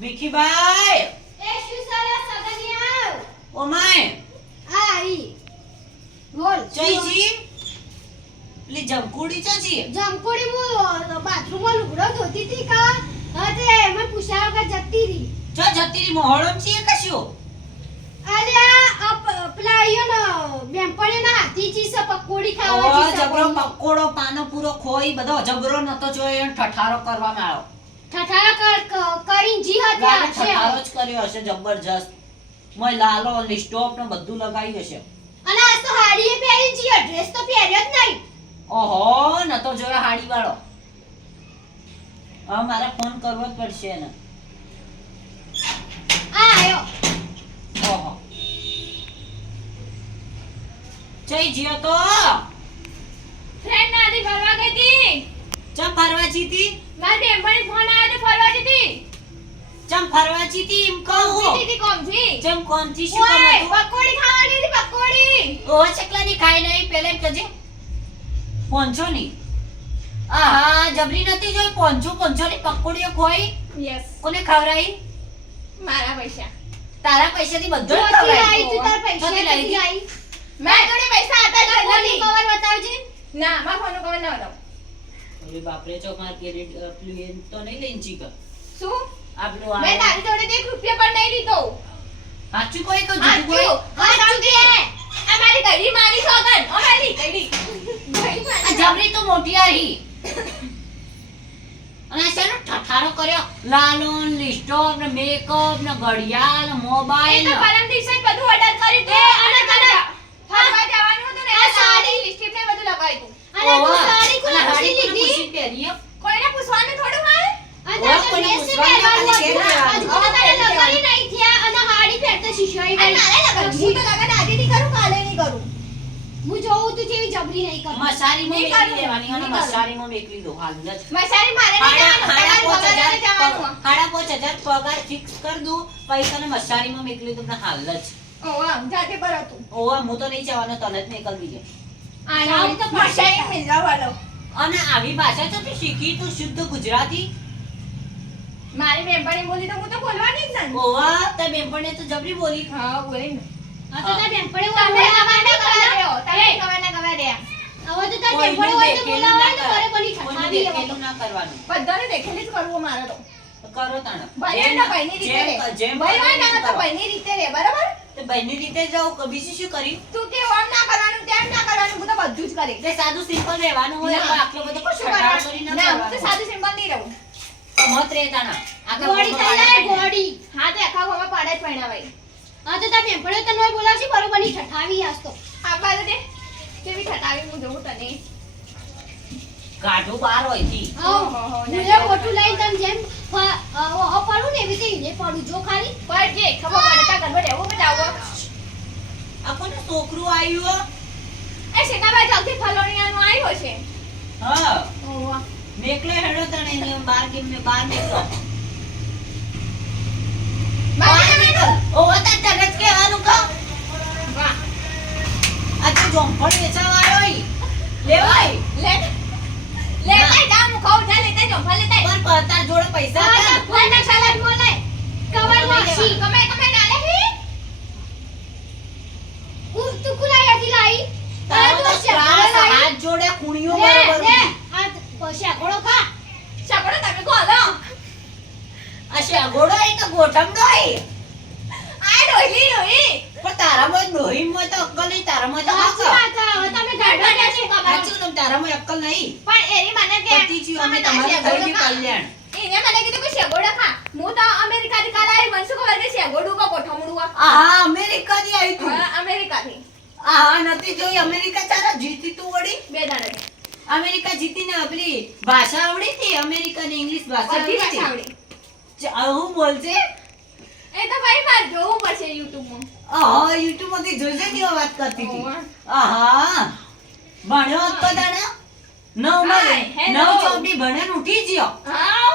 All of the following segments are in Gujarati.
વિકીભાઈ એ શું સરસ સગનિયા ઓમાય! આ ઈ. બોલ. જય જી. પેલી જમકુડી ચાચી જમકુડી જમકોડી બાથરૂમ બાથરૂમમાં લુગડો ધોતી હતી કા? હતે એમાં પૂછ્યા કે જતી રી જો જતી રી મોહળમ છે કશું અલ્યા પેલા આયો ને બેનપણી ના હાથી ચીસ પકોડી ઓ ખાવા જબરો પકોડો. પાનો પૂરો ખોઈ બધો જબરો નતો જોયો ઠઠારો કરવામાં આવ્યો. ઠઠા કરી જી હતી ઠઠારો જ કર્યો હશે જબરજસ્ત. મય લાલો લિસ્ટોપ ને બધું લગાવી હશે. અને આ તો હાડીએ પહેરી જી ડ્રેસ તો પહેર્યો જ નહીં. ઓહો નતો જોયો હાડી વાળો. હવે મારે ફોન કરવો જ પડશે એને. આયો. ઓહો. જઈ જીયો તો. ફ્રેન્ડ ના ભરવા ગઈ હતી. ચમ ફરવા જીતી? મારી બેનપણી ફોન આવ્યો તો ફરવા જીતી. ચમ ફરવા જીતી એમ કહું જીતી કોમથી ચમ કોણથી શું કામ હતું? પકોડી ખાવાની હતી પકોડી. ઓહો ચકલાની ખાઈ નહીં પેલે કહેજે. પોંચો ની આહા જબરી નથી જોઈ? પોંચો પોંચો ની પકોડીઓ ખોઈ યસ કોને ખવરાઈ મારા પૈસા. તારા પૈસાથી બધું ખવરાઈ. આવી તું તાર પૈસા જોતી લાવી નથી તને પૈસા હતા જ કવર બતાવજે. ના મારા ફોન કવર ના હતો અરે બાપરે ચોક માર ક્રેડિટ પેલું એ તો નહીં લઈને ચીક શું? આપણું મેં તારી જોડે એક રૂપિયા પણ નહીં લીધો. સાચું કોઈ? તો જૂઠું કોઈ હાચું કે અમારી ગડી મારી સોગન અમારી ગડી આ જબરી તો મોટી આહી અને શેનો ઠઠારો કર્યો? લાલોન લિસ્ટોપ ને મેકઅપ ને ઘડિયાળ મોબાઈલ તો પરમ દિવસે બધું ઓર્ડર કરી દે અને તને ફરવા જવાનું હતું ને આ સાડી લિપસ્ટિક ને બધું લગાવી હતું. અને તું સાડી કોને લીધી પૂછીને કોઈને પૂછવાનું થોડું હોય અને તારે ડ્રેસ પહેરવાનું. હતું. શેર હજુ તો તારે લગન નહીં થયા. અને હાડી પહેરતો શીશવાઈ અને મારે લગન હું તો લગન આજે નહીં કરું કાલે નહીં કરું. હું જોઉં તું જેવી જબરી નહીં કરું. મસારીમાં નહીં મેકલી. અને દો હાલ જ. મસારી મારે નહીં જવાનું. હાડા તમારે હજાર પાંચ પગાર ફિક્સ કર દઉં. પૈસા ને મસારીમાં મેકલી દઉં હાલ જ. ઓવા જાતે પર હતું ઓવા હું તો નહીં જવાનો તને જ મેકલ છે. તો અને આવી ભાષા તો તું શીખી તું શુદ્ધ ગુજરાતી. મારી બેનપણી બોલી તો હું તો બોલવાની જ ને ઓવા તે બેનપણીએ તો જબરી બોલી. હા બોલી ને. આ તો તાર બેનપણી તમે હોય ગવાને બોલાવાય ગવા તો દો બોલાવ. તમે ગવાને ગવા દે હવે તો કોઈનું બેનપણી હોય તો બોલાવાય ને કર- કોઈનું કોની લેવાનું. ના કરવાનું. બધાને દેખેલી જ કરવું મારે તો. કરો તાણે. ભાઈ ના ભાઈની રીતે રે. ભાઈ હોય કરવું તો ભાઈની રીતે રે બરાબર? તે ભાઈની રીતે જાઉં કે બીજું શું કરી? તું કે ઓમ ના કરવાનું તેમ ના કરવાનું હું તો બધું જ કરી તે સાદું સિમ્પલ રહેવાનું હોય ના. આટલો બધો શું કરવાનું? ના ના હું તો સાદું સિમ્પલ નહીં રહું. મત રે તાણા. આખા ગોડી ઘરમાં તો લાય, પાણી ગોળી. હા તે આખા ઘરમાં પાડે જ પહેણાવાય હા તો તમે પડ્યો તને બોલાવશી? બરોબરની ઠઠાવી આજ તો. આ બાજુ દે કેવી ઠટાવી હું જોઉં તને. કાઢું બાર હોયથી. ના એ મોટું લઈ તમ જેમ અ, પડું ને એવી રીતે પડું. જો ખાલી. પર જે ખબર પડે તા ગરબા રહેવું બતાવો આ કોનું છોકરું આવ્યું? એ શેકાબાઈ જલ્દી ફલોણિયાનું આવ્યો છે હા. મેકલે હેડો તણે એની બાર કેમ ને બાર નીકળો તને કહો. વાહ આ તો જોંફળ વેચાવા આવ્યો લેવાય લે લે જા હું ખાઉં જા લેતા જાઉં ભલે લેતા પણ પ- તાર જોડે પૈસા આ હતા તો ફોનના સલાડ બોલાય. કવર વાસી. કમે કમે ના લે હી ઉ- તું કુલાઈ હતી લાઈ? તારો તો આ. હાથ જોડે બરોબર ખા. તમે તો ગોઠમડો ડોહી ડોહી પણ તારામાં ડોહીમાં તો અક્કલ નહીં તારામાં તો તમ તારામાં અક્કલ નહીં. પણ એની મને કે પતિ જીવ અમે તમારી ખા. કલ્યાણ. એને મને કીધું કે શેગોડો ખા. હું તો અમેરિકાથી કાલ આવી મનસુખ ખબર શેગોડું કો કોઠમડું આ? અમેરિકા થી આવી તું. હા, અમેરિકાથી. આ નથી જોઈ અમેરિકા ચારા જીતી તું વળી? બે દાડા. અમેરિકા જીતી ને આપણી ભાષા આવડી હતી? અમેરિકન ઇંગ્લિશ ભાષા આવડી હતી? હું બોલજે. એ તો ભાઈ મારે જોવું પડશે યુટ્યુબમાં. YouTube માં થી જોઈ જતી વાત કરતી હતી. આહા ભણ્યો હતો દાડા નવમાં નવ ચોપડી ભણે ઉઠી ગયો હા?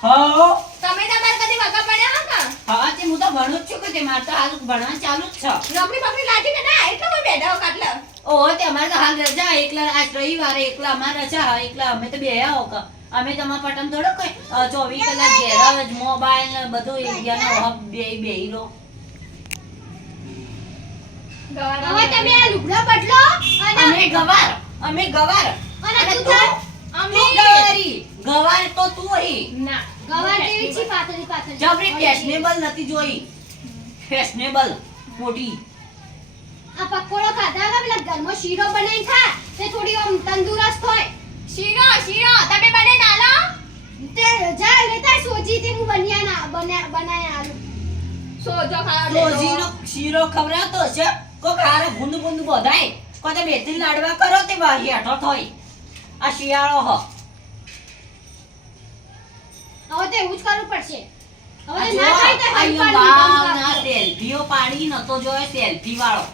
હા. તમે તમાર કદી વગા પડ્યા હતા? હા તે હું તો ભણું જ છું કે તે માર તો હાલ ભણવા ચાલુ જ છે. નોકરી બકરી લાગી કે ના? એટલે કોઈ બેઠા હો કાટલા ઓહો તે અમારે તો હાલ રજા એકલા આજ રવિવારે એકલા અમારે રજા એકલા અમે તો બે આવો ક. અમે તમારા પટમ થોડો કોઈ ચોવીસ કલાક ઘેર જ મોબાઈલ ને બધું એકબીજાનો હબ બે બે રહો. હવે તમે આ લુગડા બદલો અને અમે ગવાર અમે ગવાર. અને તું તું અમે ગવારી. ગવાર. તો તું હી ના ગવાર જેવી છે? પાતળી પાતળી. જબરી ફેશનેબલ નથી જોઈ. ફેશનેબલ મોટી. આ પકોડો ખાધા પેલા ઘરમાં શીરો બનાવી ખા. તે થોડી આમ તંદુરસ્ત હોય. શીરો શીરો તમે બને નાલો તે જા લેતા સોજી તે હું બન્યા ના બના બનાયા આલુ. સોજો ખાવા દે રોજીનો શીરો ખવડાવતો છે કો ખારે ગુંદ ગુંદ બધાય. કો તે બેથી લાડવા કરો તે વાહી હેઠો થઈ આ શિયાળો હો. હવે તે એવું જ કરવું પડશે. હવે ના થાય તે અહીંયા પાડી ના. સેલ્ફીઓ પાડી નતો જોય સેલ્ફી વાળો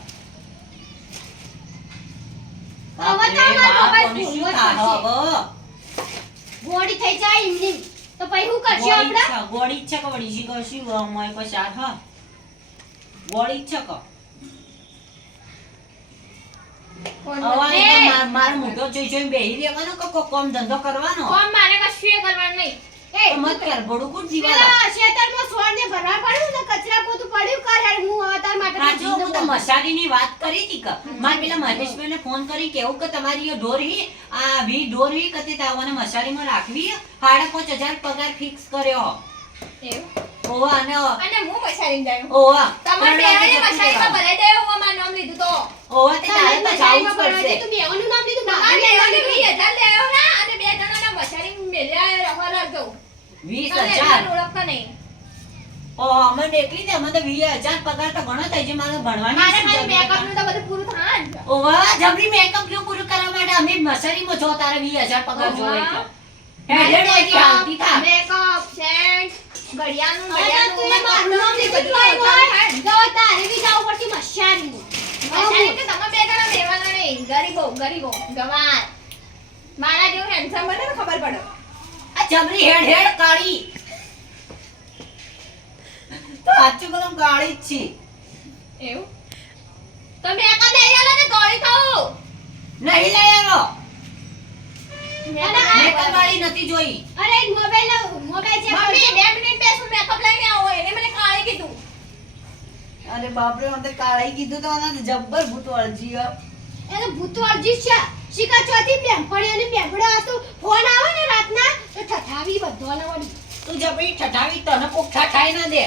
ગોળી થઈ જાય એમની. તો પછી શું કરશું આપણે? ગોળી છે કે વળી કરશું? અમારે કોઈ શાક હ? ગોળી છે કે? મારો મોઢો જોઈ જોઈને બેહી રહેવાનો કે કોક ધંધો કરવાનો? કોમ મારે કશું કરવાનું નહીં. એ તો મત કર ભોળું કોણ જીવાડે? પેલા ખેતરમાં ભરવા પડ્યું ને કચરા પોતું પડ્યું કર હેડ હું હવે માટે હા, હું તો જીંદો વાત કરી હતી કે મારે પેલા મહેશભાઈને ફોન કરી કેવું કે તમારી એ ઢોર હી આ વી ઢોર હી કતી તાવને મસાલીમાં રાખવી સાડા પાંચ પગાર ફિક્સ કર્યો. ઓવા અને અને હું મસાલી જાયું ઓવા. તમારે ત્રણ વાગે બેવાને જતું મસાલીમાં રહેવાનું. ભરાઈ દેવું હું મારું નામ લીધું તો. ઓવા તે તારે તો જાવું પડશે. તું બેવાનું નામ લીધું. તમારે મારે બેવાને લેવો ના અને બે જણાના વીસ હજાર. એટલાને ઓળખતા નહીં. અમે એકલી દે મને તો વીસ હજાર પગાર તો ઘણો થાય છે મારે ભણવાની મારે ખાલી મેકઅપનું તો બધું પૂરું થાય ઓવા જબરી મેકઅપનું પૂરું કરવા માટે? અમે મસાલીમાં જો તારે વીસ હજાર પગાર જોઈએ. હેડેડ વાળી હાલતી થા. મેકઅપ સેન્ટ ઘડિયાળનું હવે તો મારું નામ લીધું હોય. થાય તારે બી જવું પડશે મશારીમાં. મસાલી તો તમે બે જણા લેવાના નહીં. ગરીબો ગરીબો ગવાર. મારા જેવું હેન્ડસમ બને ખબર પડે. જબરી હેડ હેડ કાળી. તો આચું કદમ કાળી જ છે. એવું? તમે એકા લઈ આલો ને ગોળી ખાઓ. નહીં લઈ આવ્યો અને આ- વાળી નથી જોઈ. અરે મોબાઈલ મોબાઈલ છે મમ્મી મિનિટ બેસું મેકઅપ લઈને આવો. એને મને કાળી કીધું. અરે બાપરે મને કાળી કીધું તો મને જબ્બર ભૂત વળજી. એ તો ભૂતો અરજી છે. શિખર ચોથી બેનપણી અને બેનપણી આ તો ફોન આવે ને રાતના તો ઠઠાવી બધોને વળી. તું જબરી ઠઠાવી તને કોક ઠઠાઈ ના દે.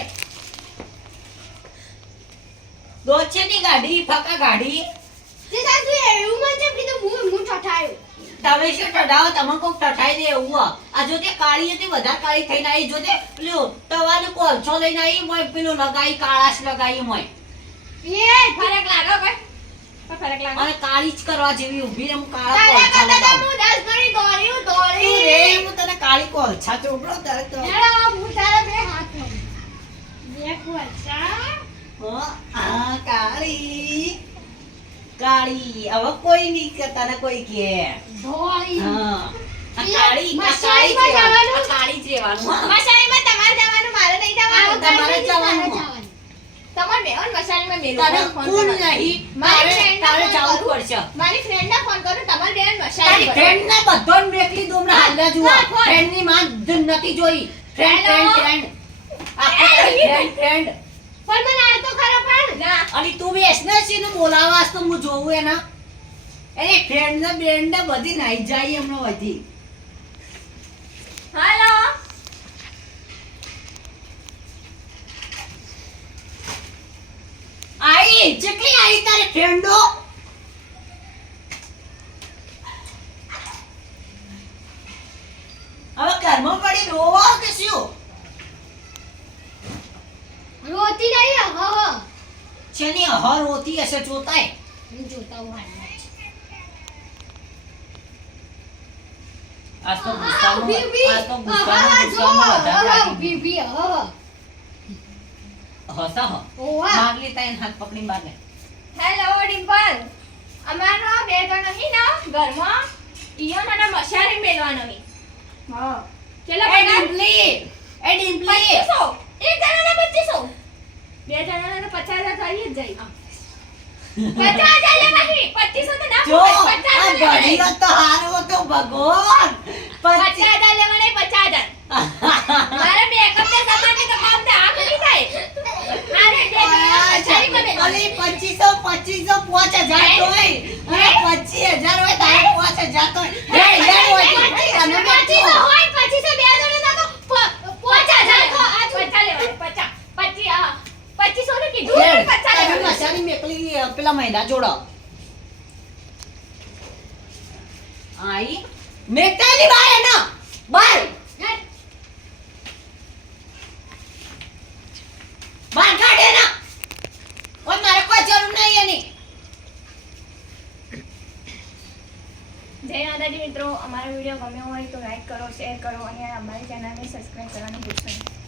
દોછેની ગાડી ફકા ગાડી. તે તું એવું માં છે કીધું? હું હું ઠઠાયો. તમે શું ઠઠાવો? તમે કોક ઠઠાઈ દે એવું. આ જો તે કાળી હતી વધારે કાળી થઈને આવી. જો તે પેલું તવાને કોલસો લઈને આવી મોય પેલું લગાઈ કાળાશ લગાઈ મોય એ ફરક લાગો લાગો અને કાળી જ કરવા જેવી ઊભી એમ કાળા કોલછા કરતા હું દસ ગણી દોડ્યું દોડી રે હું તને કાળી કોલછા ચોપડો તારે તો. હું તારા બે હાથ. બે ખોલસા હો, આ કાળી. કાળી હવે કોઈ નહીં કે તને કોઈ કે. ધોળી હા આ કાળી કાળી. જવાનું? કાળી જ રહેવાનું, તમારે જવાનું મારે નહીં જવાનું. તમારે જવાનું. તમારે બેવાન મસાલીમાં મેલું તને ફોન નહીં. મારી તારે તારે જવું. પડશે. મારી ફ્રેન્ડને ફોન કરું તમારે બેન તારી મસાલી friend ને બધો મેકલી દો હમણાં હાલ્યા જુઓ. ફ્રેન્ડની માં નથી જોઈ. ફ્રેન્ડ ફ્રેન્ડ ફ્રેન્ડ ફ્રેન્ડ તારી friend. પણ મને આ તો ખરો પણ. ના. અને તું બી ને છે ને બોલાવાસ તો હું જોઉં એના. એ ફ્રેન્ડ ને બેન્ડ ને બધી નાઈ જાય હમણાં બધી. હાલો આઈ જેટલી આવી તારે ફ્રેન્ડો હવે ઘરમાં પડી રોવો કે શું રોતી નહીં હ હ હર રોતી હશે જોતાય હું જોતા હું હાલમાં. આ તો ગુસ્સામાં. આજ તો ગુસ્સામાં ગુસ્સામાં વધારે હા. હસા હ. ઓવા. માગલી તાઈને હાથ પકડી માગે હેલો ડિમ્પલ. અમારો બે જણ હી ને ઘરમાં ઈયો મને મસાલી મેલવાનો હી. હા. ચલો એ ડિમ્પલી એ ડિમ્પલી. પચીસો. એક જણાના પચીસો. બે જણાના તો પચાસ હજાર થઈ જ જાય. પચાસ હજાર લેવા હી. પચીસો તો ના જો પચાસ આ હજાર તો હારો હતો ભગવાન. પચાસ હજાર લેવાના પચાસ હજાર. મારે મેકઅપ ને સામાનની તો કામ તો આ કરી થાય. પચીસો પચીસો પાંચ હજાર તો હોય પચીસ હજાર હોય તારે પાંચ હજાર તો હોય. હે, હે, હોય. તને મેં પચીસો. હોય પચીસો બે જણા તો પ- પચાસ હજાર તો પચાસ લેવાના, પચાસ. હા. પચીસો ને કીધું પચાસ. મેકલી પેલા મહિના જોડો આઈ મેકતાલી બાય ના બાય હેડ. બાર કાઢે ના ઓય મારે કોઈ જરૂર નહીં એની જય માતાજી મિત્રો, અમારો વીડિયો ગમ્યો હોય તો લાઈક કરો શેર કરો અને અમારી ચેનલને સબસ્ક્રાઈબ કરવાનું ભૂલશો નહીં.